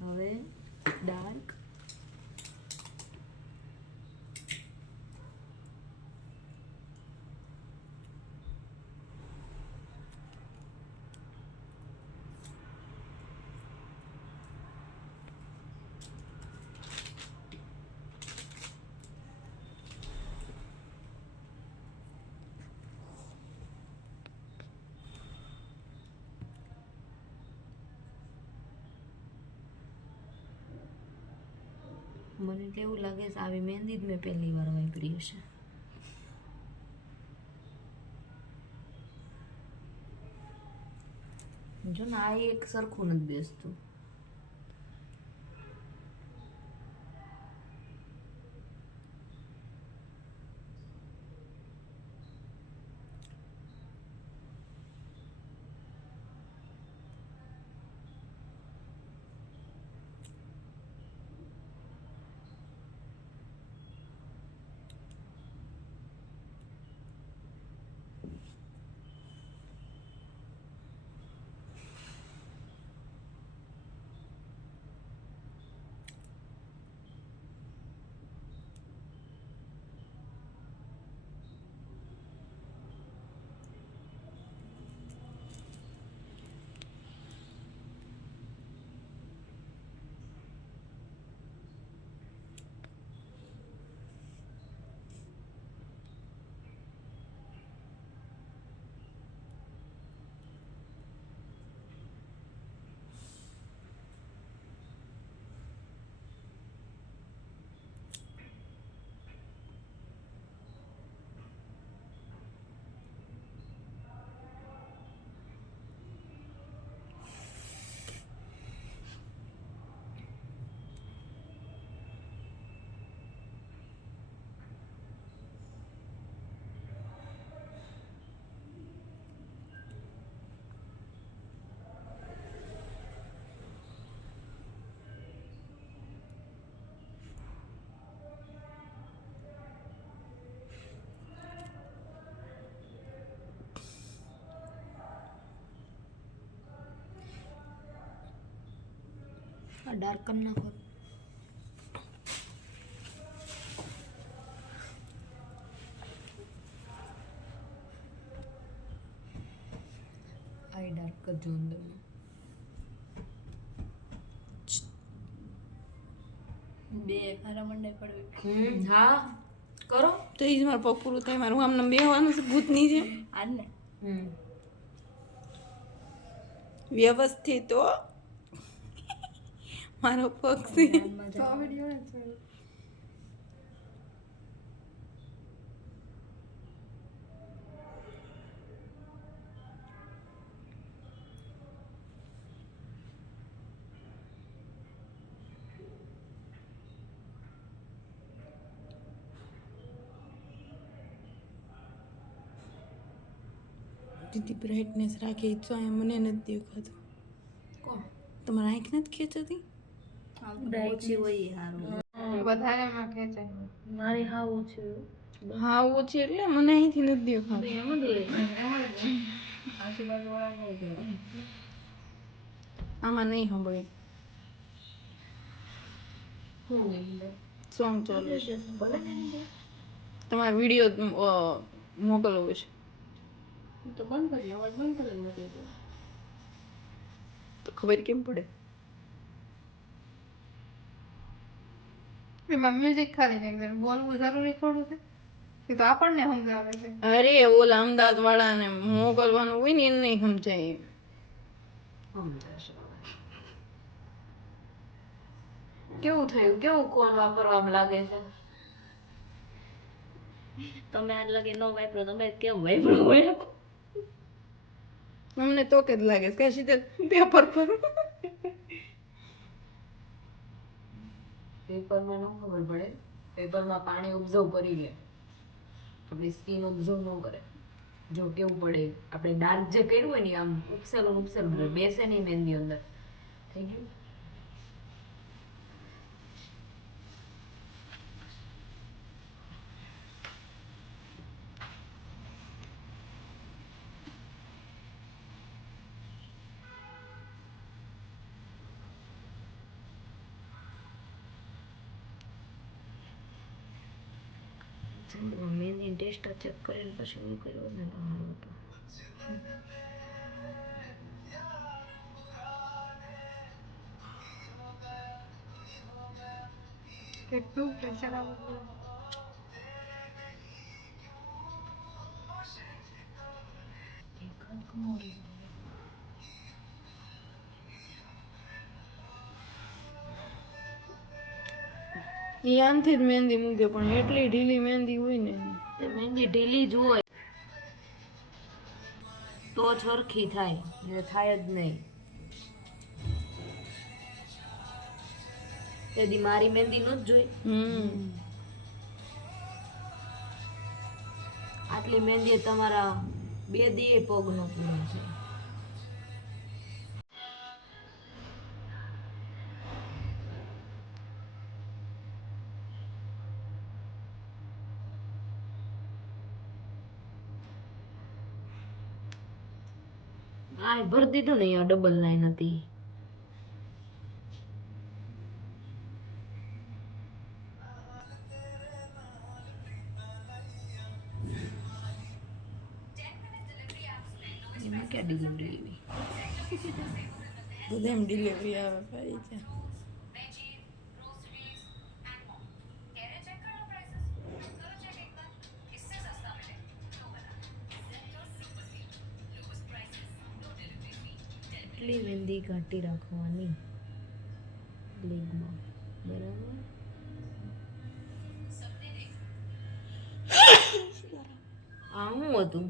હવે ડાર્ક મને એટલે એવું લાગે છે આવી મહેંદી જ મેં પહેલી વાર વાપરી હશે. જો ને આ એક સરખું નથી બેસતું. આ ડાર્ક કરી નાખો. આઈ ડાર્ક કરજો અંદરમાં. બે હારા મંડે પડવી. હા કરો તો એ જ મારું પગ પૂરું થાય. મારું આમને બેહવાનું છે ભૂતની છે આજ ને. વ્યવસ્થિત હો મારો પગ છે. દીદી બ્રાઇટનેસ રાખી તો મને નથી દેખાતું. કોણ તમારા આંખ નથી ખેંચાતી? ઓછી હોય સારું. વધારે માં ખેંચાય. મારી હા ઓછી. હા ઓછી એટલે મને અહીંથી નથી દેખાતું. એમ જ હોય. આજુબાજુ વાળા નહીં. આમાં નહીં સાંભળે. સોંગ ચાલુ છે. તમારે વિડીયો મોકલવો છે તો બંધ કરી અવાજ બંધ કરી નથી. તો ખબર કેમ પડે? એમાં મ્યુઝિક ખાલી છે, બોલવું જરૂરી થોડું છે એ તો આપણને સમજાવે છે. અરે ઓલા અમદાવાદ વાળાને મોકલવાનું હોય ને એને નહીં સમજાય. કેવું થયું? કેવું કોણ વાપરવામાં લાગે છે? તમે આજ લગી ન વાપરો, તમે કેમ વાપરો હોય? અમને તો કે જ લાગે છે કે સીધે પેપર પર પેપરમાં ન ખબર પડે. પેપરમાં પાણી ઓબ્ઝર્વ કરી લે, આપણી સ્કિન ઓબ્ઝર્વ ન કરે. જો કેવું પડે, આપણે ડાર્ક જે કર્યું હોય ને આમ ઉપસેલું બેસે નહીં મહેંદી અંદર. થઈ ગયું. મહેંદી ટેસ્ટ ચેક કરીને પછી મોકલ્યો ને તમારું તો કેટલું પ્રેશર આવતું એ આમથી જ મહેંદી મૂકે પણ એટલી ઢીલી મહેંદી હોય ને તે મહેંદી ઢીલી જ હોય તો જ સરખી થાય એટલે થાય જ નહીં તેથી મારી મહેંદી નો જ જોઈ આટલી મહેંદી તમારા 2 દીએ પગ નો પૂરો છે આ ભરી દીધું ને અહીંયા ડબલ લાઈન હતી એમાં ક્યાં ડિલિવરી એવી બધા એમ ડિલિવરી આવે ભાઈ ત્યાં એટલી મહેંદી ઘાટી રાખવાની લેગમાં બરાબર આ શું હતું